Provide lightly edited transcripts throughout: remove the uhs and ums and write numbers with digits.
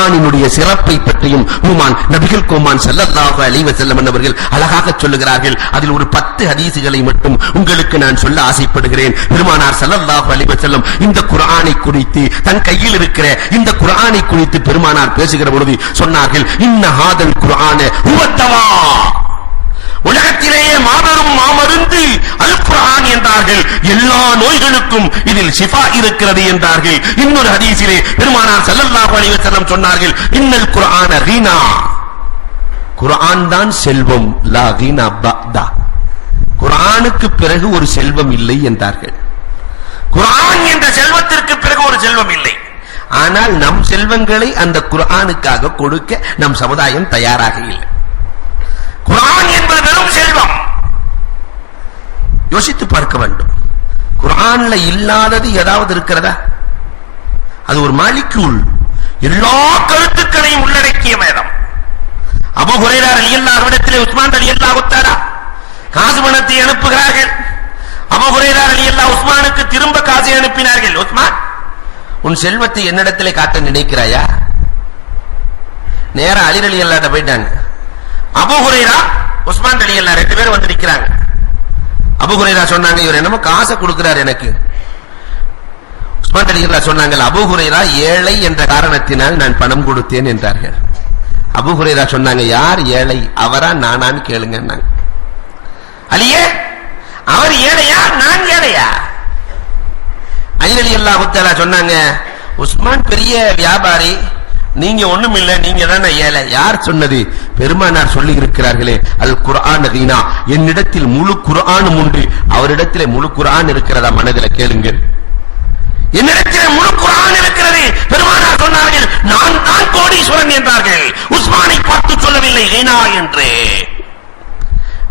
குர்ஆனினுடைய சிறப்பை பற்றியும் நபிகள் கோமான் ஸல்லல்லாஹு அலைஹி வஸல்லம் அவர்கள் அழகாக சொல்லுகிறார்கள். அதில் ஒரு 10 ஹதீசுகளை மட்டும் உங்களுக்கு நான் சொல்ல ஆசைப்படுகிறேன். பெருமானார் ஸல்லல்லாஹு அலைஹி வஸல்லம் இந்த குர்ஆனை குறித்து, தன் கையில் இருக்கிற இந்த குர்ஆனை குறித்து பெருமானார் பேசுகிற பொழுது சொன்னார்கள், இன்ன ஹாதல் குர்ஆன ஹுவ தவா, உலகத்திலேயே மாபெரும் மாமருந்து அல் குர்ஆன் என்றார்கள். எல்லா நோய்களுக்கும் இதில் ஷிஃபா இருக்கிறது என்றார்கள். இன்னொரு ஹதீஸிலே பெருமானார் ஸல்லல்லாஹு அலைஹி வஸல்லம் சொன்னார்கள், இன்னல் குர்ஆன கீனா, குர்ஆன் தான் செல்வம், லா கீனா பஅதா, குர்ஆனுக்கு பிறகு ஒரு செல்வம் இல்லை என்றார்கள். குர்ஆன் என்ற செல்வத்திற்கு பிறகு ஒரு செல்வம் இல்லை. ஆனால் நம் செல்வங்களை அந்த குர்ஆனுக்காக கொடுக்க நம் சமுதாயம் தயாராக இல்லை. குர்ஆன் என்பது வெறும் செல்வம். யோசித்து பார்க்க வேண்டும். குர்ஆன்ல இல்லாதது ஏதாவது இருக்கிறதா? அது ஒரு மாலிக்யூல், எல்லா கருத்துக்களையும் உள்ளடக்கிய வேதம். அபூ ஹுரைரா ரலியல்லாஹு அன்ஹு உஸ்மான் ரலியல்லாஹு தஆலா காசு பணத்தை அனுப்புகிறார்கள். அபூ ஹுரைரா ரலியல்லாஹு உஸ்மானுக்கு திரும்ப காசை அனுப்பினார்கள். உஸ்மான், உன் செல்வத்தை என்னிடத்திலே காட்ட நினைக்கிறாயா? நேரா அலி ரலியல்லாஹு அன்ஹு போயிட்டாங்க. அபூ ஹுரைரா உஸ்மான் ரலியல்லாஹு ரெண்டு பேரும் வந்து நிக்கிறாங்க. அபூ ஹுரைரா சொன்னாங்க, இவர் என்னமோ காசை கொடுக்கிறார் எனக்கு. உஸ்மான் ரலியல்லாஹு சொன்னாங்க, அபூ ஹுரைரா ஏழை என்ற காரணத்தினால் நான் பணம் கொடுத்தேன் என்றார்கள். அபூ ஹுரைரா சொன்னாங்க, யார் ஏழை, அவரா நானான்னு கேளுங்க. அலியே, அவர் ஏழையா நான் ஏழையா? அலி ரலியல்லாஹு தஆலா சொன்னாங்க, உஸ்மான் பெரிய வியாபாரி, நீங்க ஒண்ணும் இல்ல, நீங்க தானே ஏழை. யார் சொன்னது? பெருமானார் சொல்லி இருக்கிறார்களே, அல் குர்ஆன் கீனா, என்னிடத்தில் முழு குர்ஆனும் உண்டு, அவரிடத்திலே முழு குர்ஆன் இருக்கிறதா? மனதில் கேளுங்கள். என்னிடத்தில் முழு குர்ஆன் இருக்கிறது. பெருமானார் சொன்னார்கள், நான் தான் கோடீஸ்வரன் என்றார்கள். உஸ்மானை பார்த்து சொல்லவில்லை கீனா என்று.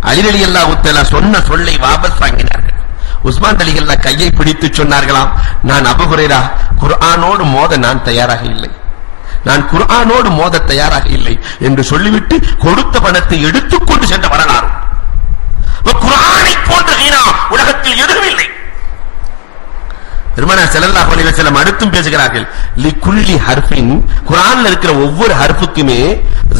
அலி ரலியல்லாஹு தஆலா சொன்ன சொல்லை வாபஸ் வாங்கினார்கள். உஸ்மான் ரலியல்லாஹு கையை பிடித்து சொன்னார்களாம், நான் அபூ ஹுரைரா குர்ஆனோடு மோத நான் தயாராக இல்லை, நான் குர்ஆனோடு மோத தயாராக இல்லை என்று சொல்லிவிட்டு கொடுத்த பணத்தை எடுத்துக்கொண்டு சென்ற வரலாறு. குர்ஆனை போன்ற கீனா உலகத்தில் எதுவும் இல்லை. பெருமானார் ஸல்லல்லாஹு அலைஹி வஸல்லம் அடுத்தும் பேசுகிறார்கள், லிகுல்லி ஹர்ஃபின், குர்ஆன்ல இருக்கிற ஒவ்வொரு ஹர்ஃபுக்குமே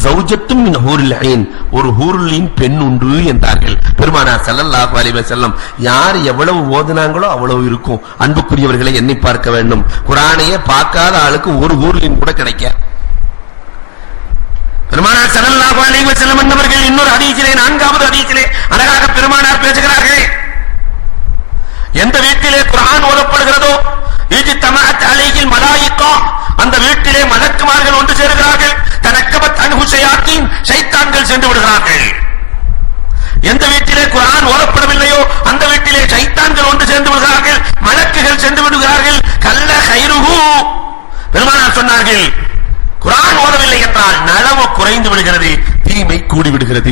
ஜௌஜத்தும் மின் ஹூரில் ஐன், ஒரு ஹூருல் ஐன் பெண் உண்டு என்றார்கள் பெருமானார் ஸல்லல்லாஹு அலைஹி வஸல்லம். யார் எவ்வளவு ஓதுனாங்களோ அவ்வளவு இருக்கும். அன்புக்குரியவர்களை எண்ணி பார்க்க வேண்டும். குர்ஆனையே பார்க்காத ஆளுக்கு ஒரு ஹூருல் ஐன் கூட கிடைக்க. பெருமானார் ஸல்லல்லாஹு அலைஹி வஸல்லம் என்பவர்கள் இன்னொரு ஹதீஸிலே, 4வது ஹதீஸிலே அழகாக பெருமானார் பேசுகிறார்கள், எந்த வீட்டிலே குர்ஆன் ஓதப்படுகிறதோ இஜ்தமஅத் அலைஹில் மலாயிகா, அந்த வீட்டிலே மலக்குமார்கள் ஒன்று சேருகிறார்கள். தனக்கபத் அன்ஹு ஷயாத்தீன், ஷைத்தான்கள் சென்று விடுகிறார்கள். எந்த வீட்டிலே குர்ஆன் ஓதப்படவில்லையோ அந்த வீட்டிலே ஷைத்தான்கள் ஒன்று சேர்ந்து விடுகிறார்கள், மலக்குகள் சென்று விடுகிறார்கள். கல்ல கைருஹு, பெருமானார் சொன்னார்கள், குர்ஆன் ஓதவில்லை என்றால் நலவு குறைந்து விடுகிறது, தீமை கூடி விடுகிறது.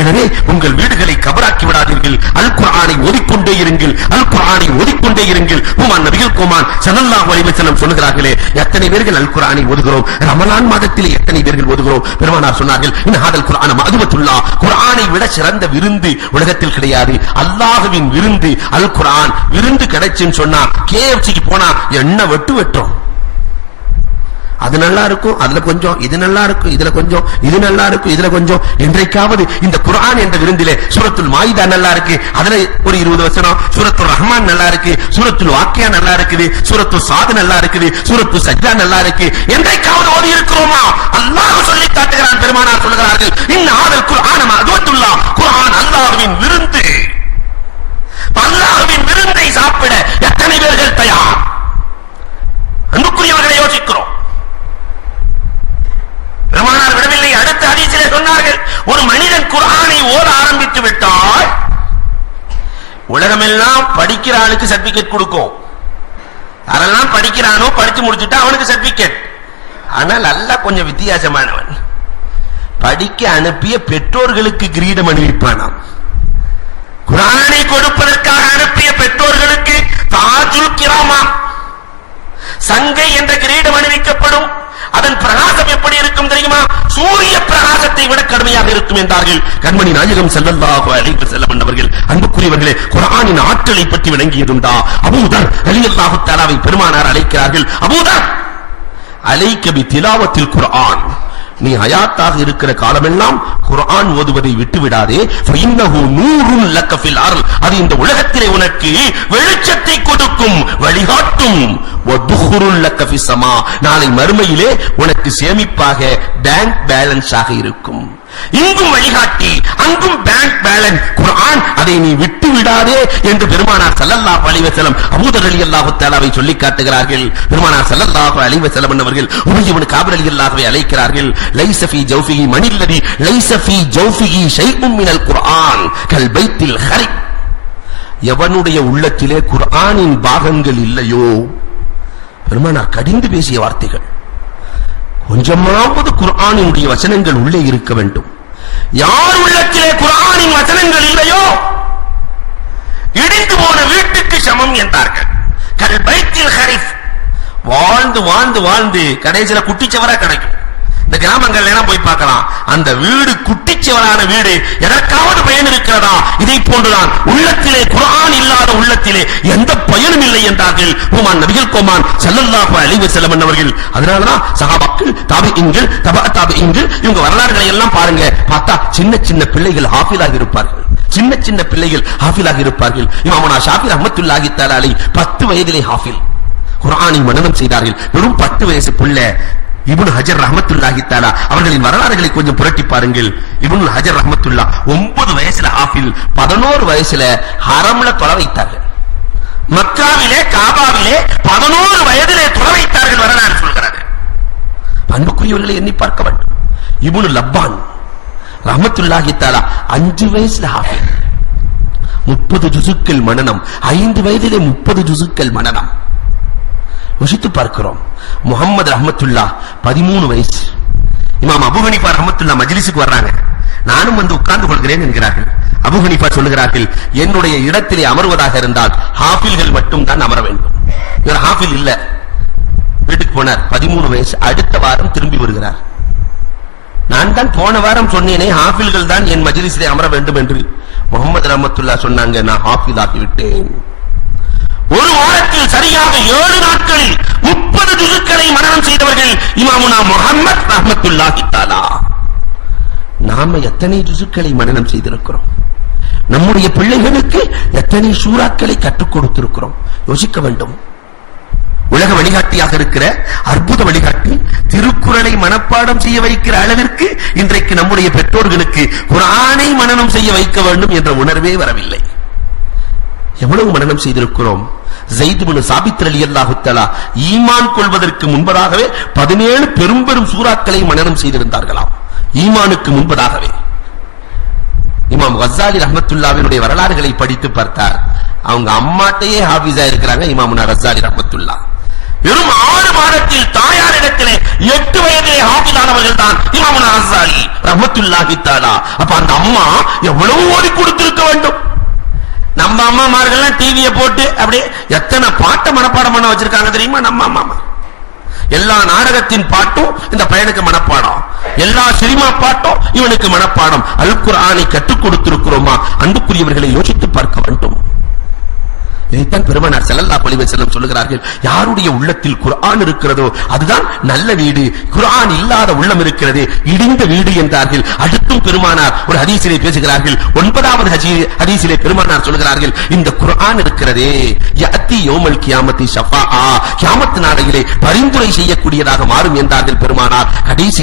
எனவே உங்கள் வீடுகளை கபராக்கி விடாதீர்கள். அல் குர்ஆனை ஓதிக்கொண்டே இருங்கள், அல் குர்ஆனை ஓதிக்கொண்டே இருங்கள். நபிகள் கோமான் ஸல்லல்லாஹு அலைஹி வஸல்லம் சொல்லுகிறார்களே, எத்தனை பேர்கள் அல் குர்ஆனை ஓதுகிறோம்? ரமலான் மாதத்திலே எத்தனை பேர்கள் ஓதுகிறோம்? பெருமானார் சொன்னார்கள், இன் ஹாதல் குர்ஆன மஅதுவத்துல்லாஹ், குர்ஆனை விட சிறந்த விருந்து உலகத்தில் கிடையாது. அல்லாஹ்வின் விருந்து அல் குர்ஆன். விருந்து கிடைச்சுன்னு சொன்னா KFCக்கு போனா என்ன வெட்டும். அது நல்லா இருக்கும், அதுல கொஞ்சம், இது நல்லா இருக்கும், இதுல கொஞ்சம், இது நல்லா இருக்கும், இதுல கொஞ்சம். என்றைக்காவது இந்த குர்ஆன் என்ற விருந்திலே சூரத்துல் மாயிதா நல்லா இருக்கு, அதுல ஒரு 20 வசனம், சூரத்துல் ரஹ்மான் நல்லா இருக்கு, சூரத்துல் வாக்கியா நல்லா இருக்குது, சூரத்துல் சாத் நல்லா இருக்குது, சூரத்துல் சஜ்ஜா நல்லா இருக்கு. என்றைக்காவது ஓதி இருக்கிறோமா? அல்லாஹ் சொல்லி காட்டுகிறான். பெருமானார் சொல்லுகிறார்கள், இன் ஹாதல் குர்ஆன மஅதுவத்துல்லாஹ், குர்ஆன் அல்லாஹ்வின் விருந்து. அல்லாஹ்வின் விருந்தை சாப்பிட எத்தனை பேர்கள் தயார்? அன்புக்குரியவர்களை யோசிக்கிறோம். பெருமானார் விடவில்லை. அடுத்த ஹதீஸிலே சொன்னார்கள், ஒரு மனிதன் குர்ஆனை ஓத ஆரம்பித்து விட்டால் உலகமெல்லாம் படிக்கிற ஆளுக்கு சர்டிபிகேட் கொடுக்கும். யாரெல்லாம் படிக்கிறானோ படித்து முடிச்சுட்டா அவனுக்கு சர்டிபிகேட். ஆனால் அல்லாஹ் கொஞ்சம் வித்தியாசமானவன். படிக்க அனுப்பிய பெற்றோர்களுக்கு கிரீடம் அணிவிப்பானாம். குர்ஆனை கொடுப்பதற்காக அனுப்பிய பெற்றோர்களுக்கு தாஜுல் கிராமா, சங்கை என்ற கிரீடம் அணிவிக்கப்படும். அதன் பிரகாசம் எப்படி இருக்கும் தெரியுமா? சூரிய பிரகாசத்தை விட கடுமையாக இருக்கும் என்றார்கள் கண்மணி நாயகம் ஸல்லல்லாஹு அலைஹி வஸல்லம் அவர்கள். அன்புக்குரியவர்களே, குர்ஆனின் ஆற்றலை பற்றி விளங்கியதுண்டா? அபூதர் ரலியல்லாஹு தஆலாவை பெருமானார் அழைக்கிறார்கள். அபூதர், அலைக்க பித்திலாவத்தில் குர்ஆன், நீ ஹயாத்தாக இருக்கிற காலமெல்லாம் குர்ஆன் ஓதுவதை விட்டுவிடாதே. ஃபஇன்னஹு நூருன் லக ஃபில் அர்ல், அது இந்த உலகத்திலே உனக்கு வெளிச்சத்தை கொடுக்கும், வழிகாட்டும். வதுஹுருன் லக ஃபிஸ் ஸமா, நாளை மறுமையிலே உனக்கு சேமிப்பாக பேங்க் பேலன்ஸ் ஆக இருக்கும். இங்கும் வழிகாட்டி அங்கும் பேங்க் பேலன்ஸ் குர்ஆன், அதை நீ விட்டு விடாதே என்று பெருமானார் ஸல்லல்லாஹு அலைஹி வஸல்லம் அபூ தர் ரலியல்லாஹு தஆலாவை சொல்லி காட்டுகிறார்கள். பெருமானார் ஸல்லல்லாஹு அலைஹி வஸல்லம் அவர்கள் உபய் இப்னு கஅப் ரலியல்லாஹுவை அழைக்கிறார்கள். லைஸ ஃபீ ஜௌஃபிஹி மனில்லதி லைஸ ஃபீ ஜௌஃபிஹி ஷைஉம் மினல் குர்ஆன் கல் பைத்தில் ஹரிப், எவனுடைய உள்ளத்திலே குர்ஆனின் பாகங்கள் இல்லையோ, பெருமானார் கடிந்து பேசிய வார்த்தைகள், கொஞ்சமாவது குர்ஆனினுடைய வசனங்கள் உள்ளே இருக்க வேண்டும். யார் உள்ளத்திலே குர்ஆனின் வசனங்கள் இல்லையோ இடிந்து போன வீட்டுக்கு சமம் என்றார்கள். கல் பைத்தில் ஹரிஃப், வாழ்ந்து வாழ்ந்து வாழ்ந்து கடைசியில குட்டிச்சவரா கிடைக்கும். இந்த கிராமங்கள் எல்லாம் போய் பார்க்கலாம், அந்த வீடு குட்டிச்சவரான வீடு, எதற்காவது பயன் இருக்கிறதா? இதை போன்றுதான் உள்ளத்திலே குர்ஆன் இல்லாத உள்ளத்திலே எந்த பயனும் இல்லை என்றார்கள் உமான் நபிகள் கோமான் ஸல்லல்லாஹு அலைஹி வஸல்லம் அவர்கள். அதனாலதான் சஹாபாக்கள், தாபிஈன்கள், தபஅ தாபிஈன்கள், இவங்க வரலாறுகளை எல்லாம் பாருங்க, பார்த்தா சின்ன சின்ன பிள்ளைகள் ஹாஃபிலாக இருப்பார்கள், சின்ன சின்ன பிள்ளைகள் ஹாஃபிலாக இருப்பார்கள். இமாமுனா ஷாஃபி ரஹ்மத்துல்லாஹி தஆலா அலைஹி 10 வயதிலே ஹாஃபில், குர்ஆனை மனனம் செய்தார்கள். வெறும் 10 வயசு பிள்ளை. இப்னு ஹஜர் ரஹ்மத்துல்லாஹி தஆலா அவர்களின் வரலாறுகளை கொஞ்சம் புரட்டி பாருங்கள். இப்னு ஹஜர் ரஹ்மத்துல்லாஹ் 9 வயசுல ஹாஃபில், 11 வயசுல ஹரம்ல தொழ வைத்தார்கள். மக்காவிலே காபாவிலே 11 வயதிலே தொழ வைத்தார்கள் வரலாறு சொல்கிறது. பண்புக்குரியவர்களை எண்ணி பார்க்க வேண்டும். இப்னு லப்பான் ரஹ்மத்துல்லாஹி தஆலா 5 வயசுல ஹாஃபில், 30 ஜுசுக்கள் மனனம், 5 வயதிலே 30 ஜுசுக்கள் மனனம். யோசித்து பார்க்கிறோம். முஹம்மது ரஹ்மத்துல்லாஹ் 13 வயசு. இமாம் அபூ ஹனீஃபா ரஹ்மத்துல்லாஹ் மஜ்லிஸுக்கு வர்றாங்க, நானும் வந்து உட்கார்ந்து கொள்கிறேன் என்கிறார்கள். அபூ ஹனீஃபா சொல்லுகிறார்கள், என்னுடைய இடத்திலே அமர்வதாக இருந்தால் ஹாஃபில்கள் மட்டும் தான் அமர வேண்டும். இவர் ஹாஃபில் இல்ல, வீட்டுக்கு போனார். 13 வயசு. அடுத்த வாரம் திரும்பி வருகிறார். நான் தான் போன வாரம் சொன்னேனே ஹாஃபில்கள் தான் என் மஜ்லிஸிலே அமர வேண்டும் என்று. முஹம்மது ரஹ்மத்துல்லாஹ் சொன்னாங்க, நான் ஹாஃபில் ஆகிவிட்டேன். ஒரு வாரத்தில் சரியாக 7 நாட்களில் 30 ஜுசுக்களை மனனம் செய்தவர்கள் இமாமுனா முஹம்மத் ரஹ்மத்துல்லாஹி தஆலா. நாம எத்தனை ஜுசுக்களை மனனம் செய்திருக்கிறோம்? நம்முடைய பிள்ளைகளுக்கு எத்தனை சூறாக்களை கற்றுக் கொடுத்திருக்கிறோம்? யோசிக்க வேண்டும். உலக வழிகாட்டியாக இருக்கிற அற்புத வழிகாட்டி திருக்குறளை மனப்பாடம் செய்ய வைக்கிற அளவிற்கு இன்றைக்கு நம்முடைய பெற்றோர்களுக்கு குர்ஆனை மனனம் செய்ய வைக்க வேண்டும் என்ற உணர்வே வரவில்லை. எவ்வளவு மனனம் செய்திருக்கிறோம்? ஸைத் இப்னு சாபித் ரலியல்லாஹு தஆலா ஈமான் கொள்வதற்கு முன்பதாகவே 17 பெரும் பெரும் சூறாக்களை மனனம் செய்திருந்தார்களாம். ஈமானுக்கு முன்பதாகவே. இமாம் கஸ்ஸாலி ரஹ்மத்துல்லாஹினுடைய வரலாறுகளை படித்து பார்த்தார். அவங்க அம்மாட்டையே ஹாஃபிஸா இருக்கிறாங்க இமாமுனா கஸ்ஸாலி ரஹ்மத்துல்லாஹ். வெறும் 6 மாதத்தில் தாயாரிடத்திலே 8 வயதிலே ஹாஃபிஸானவர்கள் தான் இமாமுனா கஸ்ஸாலி ரஹ்மத்துல்லாஹி தஆலா. அப்ப அந்த அம்மா எவ்வளவு ஓதி கொடுத்திருக்க வேண்டும். நம்ம அம்மாமார்கள்லாம் டிவியை போட்டு அப்படியே எத்தனை பாட்டை மனப்பாடம் பண்ண வச்சிருக்காங்க தெரியுமா? நம்ம அம்மா எல்லா நாடகத்தின் பாட்டும் இந்த பையனுக்கு மனப்பாடம், எல்லா சினிமா பாட்டும் இவனுக்கு மனப்பாடம். அல் குர்ஆனை கற்றுக் கொடுத்திருக்கிறோமா? அன்புக்குரியவர்களை யோசித்து பார்க்க வேண்டும். இதைத்தான் பெருமானார் ஸல்லல்லாஹு அலைஹி வஸல்லம் சொல்லுகிறார்கள், யாருடைய உள்ளத்தில் குர்ஆன் இருக்கிறதோ அதுதான் நல்ல வீடு, குர்ஆன் இல்லாத உள்ளம் இருக்கிறது இடிந்த வீடு என்றார்கள். அடுத்தும் பெருமானார் ஒரு ஹதீஸிலே பேசுகிறார்கள். 9வது ஹதீஸிலே பெருமானார் சொல்லுகிறார்கள், இந்த குர்ஆன் இருக்கிறதே யஅதி யௌமல் கியாமத்தி ஷஃபாஆ, கியாமத் நாளையிலே பரிந்துரை செய்யக்கூடியதாக மாறும் என்றார்கள் பெருமானார்.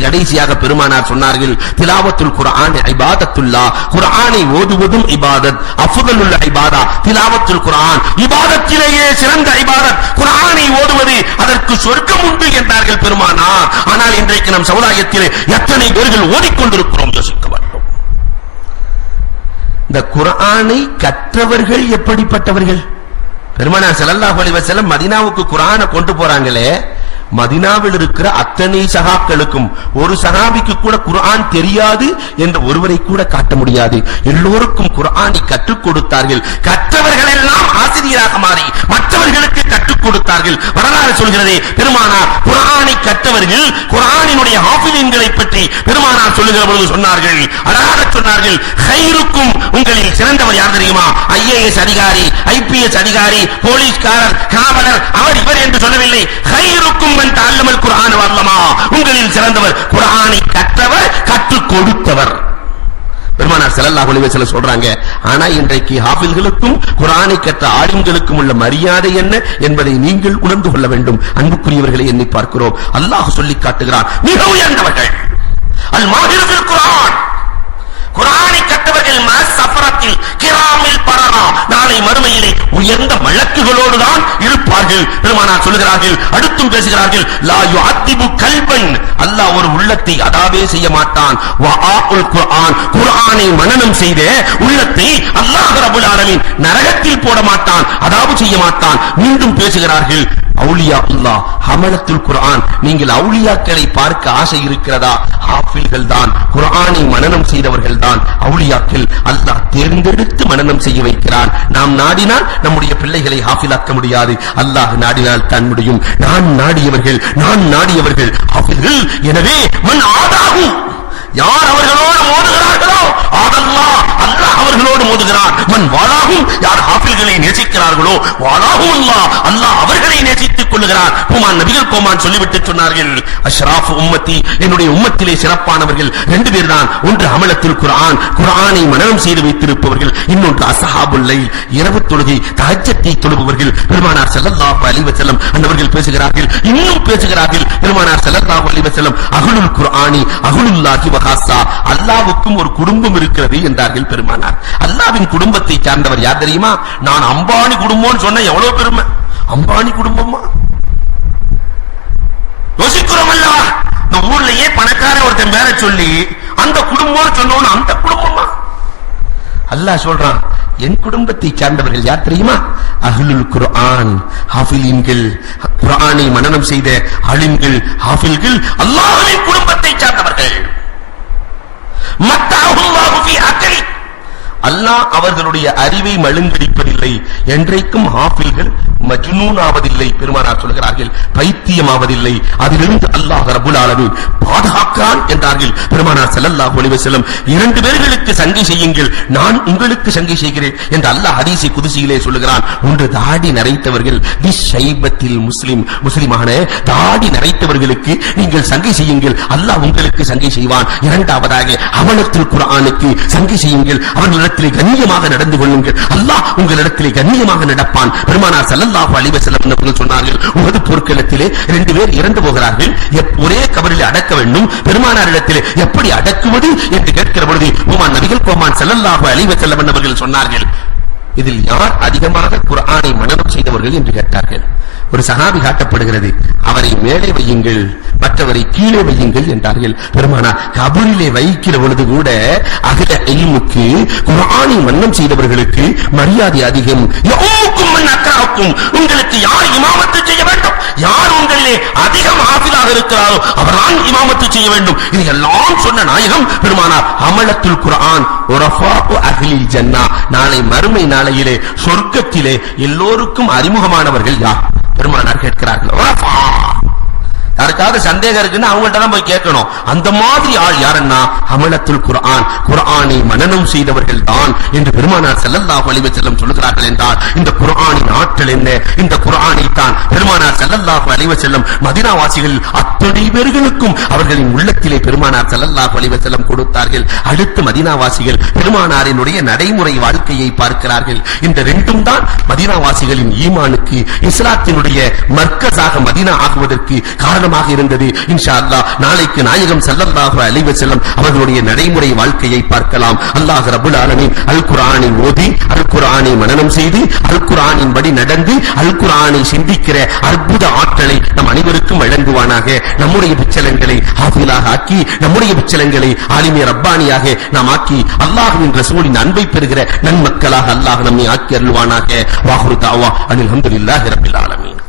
கடைசியாக பெருமானார் சொன்னார்கள், திலாவத்துல் குர்ஆன் இபாதத்துல்லாஹ், குர்ஆனை ஓதுவதும் இபாதத், அஃதலுல் இபாதா திலாவத்துல் குர்ஆன், இபாதத்திலேயே சிறந்த இபாதத் குர்ஆனை ஓதுவது, அதற்கு சொர்க்கம் உண்டு என்றார்கள் பெருமானார். ஆனால் இன்றைக்கு நம் சமுதாயத்திலே எத்தனை பேர்கள் ஓதிக்கொண்டிருக்கிறோம் யோசிக்க வேண்டும். இந்த குர்ஆனை கற்றவர்கள் எப்படிப்பட்டவர்கள்? பெருமானார் ஸல்லல்லாஹு அலைஹி வஸல்லம் மதீனாவுக்கு குர்ஆனை கொண்டு போறாங்களே, மதீனாவில் இருக்கிற அத்தனை சஹாக்களுக்கும் ஒரு சஹாபிக்கு கூட குர்ஆன் தெரியாது என்ற ஒருவரை கூட காட்ட முடியாது. எல்லோருக்கும் குர்ஆனை கற்றுக் கொடுத்தார்கள். கற்றவர்கள் எல்லாம் ஆசிரியராக மாறி மற்றவர்களுக்கு கற்றுக் கொடுத்தார்கள். வரலாறு சொல்கிறதே, பெருமானார் குர்ஆனை கற்றவர்கள் குர்ஆனினுடைய ஹாஃபிலீன்களை பற்றி பெருமானார் சொல்லுகிற பொழுது சொன்னார்கள், அழகாக சொன்னார்கள், கைருக்கும் உங்களில் சிறந்தவர் யார் தெரியுமா? IAS அதிகாரி, IPS அதிகாரி, போலீஸ்காரர், காவலர், அவர் இவர் என்று சொல்லவில்லை. கைருக்கும் மன் தஅல்லமல் குர்ஆன வல்லமா, உங்களில் சிறந்தவர் குர்ஆனை கற்றவர், கற்றுக் கொடுத்தவர். பெருமானார் ஸல்லல்லாஹு அலைஹி வஸல்லம் சொல்றாங்க. ஆனா இன்றைக்கு ஹாஃபில்களுக்கும் குர்ஆனை கற்ற ஆலிம்களுக்கும் உள்ள மரியாதை என்ன என்பதை நீங்கள் உணர்ந்து கொள்ள வேண்டும். அன்புக்குரியவர்களை எண்ணி பார்க்கிறோம். அல்லாஹ் சொல்லி காட்டுகிறான், மிக உயர்ந்தவர்கள் அல் மாஹிர் ஃபில் குர்ஆன், குர்ஆனை கற்றவர்கள் மஸ்ஸஃபரத்தில் கிராமில் பரரா, நாளை மறுமையிலே உயர்ந்த மலக்குகளோடு தான் இருப்பார்கள். பெருமானார் சொல்கிறார்கள், அடுத்தும் பேசுகிறார்கள், லா யுஅத்திபு கல்பன், அல்லாஹ் ஒரு உள்ளத்தை அதாவே செய்ய மாட்டான். வஆஉல் குர்ஆன், குர்ஆனை மனனம் செய்த உள்ளத்தை அல்லாஹ் ரப்பல் ஆலமீன் நரகத்தில் போட மாட்டான், அதாவது செய்ய மாட்டான். மீண்டும் பேசுகிறார்கள், அவுலியா அல்லாஹ் ஹமலத்துல் குர்ஆன், நீங்கள் அவுலியாக்களை பார்க்க ஆசை இருக்கிறதா? ஹாஃபில்கள் தான், குர்ஆனை மனனம் செய்தவர்கள் தான் அவுலியாக்கள். அல்லாஹ் தேர்ந்தெடுத்து மனனம் செய்ய வைக்கிறான். நாம் நாடினால் நம்முடைய பிள்ளைகளை ஹாஃபிலாக்க முடியாது, அல்லாஹ் நாடினால் தான் முடியும். நான் நாடியவர்கள் ஹாஃபில்கள். எனவே மன் ஆதாஹு, யார் அவர்களோடு மோதுகிறார்களோ அதல்லாஹ், அல்லாஹ் அவர்களோடு மோதுகிறான். மன் வாலாஹும், யார் ஹாஃபில்களை நேசிக்கிறார்களோ வாலாஹு அல்லாஹ், அல்லாஹ் அவர்களை நேசித்துக் கொள்ளுகிறான். குமான் நபிகள் கோமான் சொல்லிவிட்டு சொன்னார்கள், அஷ்ராஃப் உம்மத்தி, என்னுடைய உம்மத்திலே சிறப்பானவர்கள் ரெண்டு பேர் தான். ஒன்று ஹமலத்துல் குர்ஆன், குர்ஆனை மனனம் செய்து வைத்திருப்பவர்கள். இன்னொன்று அஸ்ஹாபுல் லைல், இரவு தொழுகை தஹஜ்ஜத்தை தொழுபவர்கள். பெருமானார் ஸல்லல்லாஹு அலைஹி வஸல்லம் அன்னவர்கள் பேசுகிறார்கள், இன்னும் பேசுகிறார்கள். பெருமானார் ஸல்லல்லாஹு அலைஹி வஸல்லம் அஹ்லுல் குர்ஆனி அஹ்லுல்லாஹி வ காஸா, அல்லாஹ்வுக்கும் ஒரு குடும்பம் இருக்கிறது என்றார்கள் பெருமானார். அல்லாஹ்வின் குடும்பத்தை சார்ந்தவர் யார் தெரியுமா? நான் அம்பானி குடும்பம்னு சொன்ன எவ்வளவு பெருமை. அம்பானி குடும்பமா யோசிக்கிறோமல்ல? இந்த ஊர்லயே பணக்கார ஒருத்தன் பேரை சொல்லி அந்த குடும்பம் சொன்னோன்னு அந்த குடும்பமா? அல்லாஹ் சொல்றான், என் குடும்பத்தை சார்ந்தவர்கள் யார் தெரியுமா? அஹ்லுல் குர்ஆன், ஹாஃபிலீன்கள், குர்ஆனை மனனம் செய்த ஆலிம்கள், ஹாஃபில்கள் அல்லாஹ்வின் குடும்பத்தை சார்ந்தவர்கள். மத்தாஹுல்லாஹு ஃபீ அக்லி, அல்லாஹ் அவர்களுடைய அறிவை மழுங்கடிப்பதில்லை. என்றைக்கும் ஹாஃபில்கள் மஜ்னூன் ஆவதில்லை. பெருமானார் சொல்கிறார்கள், பைத்தியமாவதில்லை. அதிலிருந்து அல்லாஹ் ரப்பல் ஆலமீன் பாதுகாக்கிறான் என்றார்கள் பெருமானார் ஸல்லல்லாஹு அலைஹி வஸல்லம். இரண்டு பேர்களுக்கு சங்கை செய்யுங்கள், நான் உங்களுக்கு சங்கை செய்கிறேன் என்று அல்லாஹ் ஹதீஸை குதுசியிலே சொல்லுகிறான். ஒன்று தாடி நரைத்தவர்கள், பிஷைபத்தில் முஸ்லிம், முஸ்லிமான தாடி நரைத்தவர்களுக்கு நீங்கள் சங்கை செய்யுங்கள், அல்லாஹ் உங்களுக்கு சங்கை செய்வான். இரண்டாவதாக அவனத்துல் குர்ஆனுக்கு சங்கை செய்யுங்கள், அவர்களிடத்திலே கண்ணியமாக நடந்து கொள்ளுங்கள், அல்லாஹ் உங்களிடத்திலே கண்ணியமாக நடப்பான். பெருமானார் ஸல்லல்லாஹு அலைஹி வஸல்லம் அவர்கள் சொன்னார்கள், உஹது போர்க்களத்திலே ரெண்டு பேர் இறந்து போகிறார்கள், ஒரே கபரிலே அடக்க வேண்டும். பெருமானாரிடத்திலே எப்படி அடக்குவது என்று கேட்கிற பொழுது உமான் நபிகள் கோமான் ஸல்லல்லாஹு அலைஹி வஸல்லம் அவர்கள் சொன்னார்கள், இதில் யார் அதிகமாக குர்ஆனை மனனம் செய்தவர்கள் என்று கேட்டார்கள். ஒரு சஹாபி காட்டப்படுகிறது, அவரை மேலே வையுங்கள், மற்றவரை கீழே வையுங்கள் என்றார்கள். பெருமானார் கபரிலே வைக்கிற பொழுது கூட அகில இல்முக்கு, குர்ஆனை மனனம் செய்தவர்களுக்கு மரியாதை அதிகம். உங்களுக்கு யார் இமாமத்து செய்ய வேண்டும், யார் உங்களிலே அதிகம் ஆஃபிலாக இருக்கிறாரோ அவர்தான் இமாமத்து செய்ய வேண்டும். இதையெல்லாம் சொன்ன நாயகம் பெருமானார் அமலத்துல் குர்ஆன் உரஃபாஉ அஹ்லில் ஜன்னah, நாளை மறுமை நாளையிலே சொர்க்கத்திலே எல்லோருக்கும் அறிமுகமானவர்கள் யார்? பெருமானார் கேட்கிறார்கள். யாருக்காவது சந்தேகம் இருக்குன்னு அவங்கள்ட்ட தான் போய் கேட்கணும். அந்த மாதிரி ஆள் யாருன்னா ஹமலத்துல் குர்ஆன், குர்ஆனை மனனம் செய்தவர்கள் தான் என்று பெருமானார் ஸல்லல்லாஹு அலைஹி வஸல்லம் சொல்கிறார்கள். என்றால் இந்த குர்ஆனின் ஆற்றல் என்ன? இந்த குர்ஆனை தான் பெருமானார் ஸல்லல்லாஹு அலைஹி வஸல்லம் மதீனா வாசிகள் அத்தனை பேர்களுக்கும் அவர்களின் உள்ளத்திலே பெருமானார் ஸல்லல்லாஹு அலைஹி வஸல்லம் கொடுத்தார்கள். அடுத்து மதீனா வாசிகள் பெருமானாரினுடைய நடைமுறை வாழ்க்கையை பார்க்கிறார்கள். இந்த ரெண்டும் தான் மதீனா வாசிகளின் ஈமானுக்கு, இஸ்லாத்தினுடைய மர்க்கஸாக மதீனா ஆகுவதற்கு காரணமாக இருந்தது. இன்ஷா அல்லாஹ் நாளைக்கு நாயகம் ஸல்லல்லாஹு அலைஹி வஸல்லம் அவர்களுடைய நடைமுறை வாழ்க்கையை பார்க்கலாம். அல்லாஹ் ரப்பல் ஆலமீன் அல் குர்ஆனை ஓதி, அல் குர்ஆனை மனனம் செய்து, அல் குர்ஆனின் படி நடந்து, அல் குர்ஆனை சிந்திக்கிற அற்புத ஆற்றலை நம் அனைவருக்கும் வழங்குவானாக. நம்முடைய பிச்சலங்களை ஹாஃபிலாக ஆக்கி, நம்முடைய பிச்சலங்களை ஆலிமே ரப்பானியாக நாம் ஆக்கி, அல்லாஹ்வின் ரசூலின் அன்பை பெறுகிற நன்மக்களாக அல்லாஹ் நம்மை ஆக்கி அருள்வானாக. வாஹிரு தஅவா அனில் ஹம்துலில்லாஹி ரப்பில் ஆலமீன்.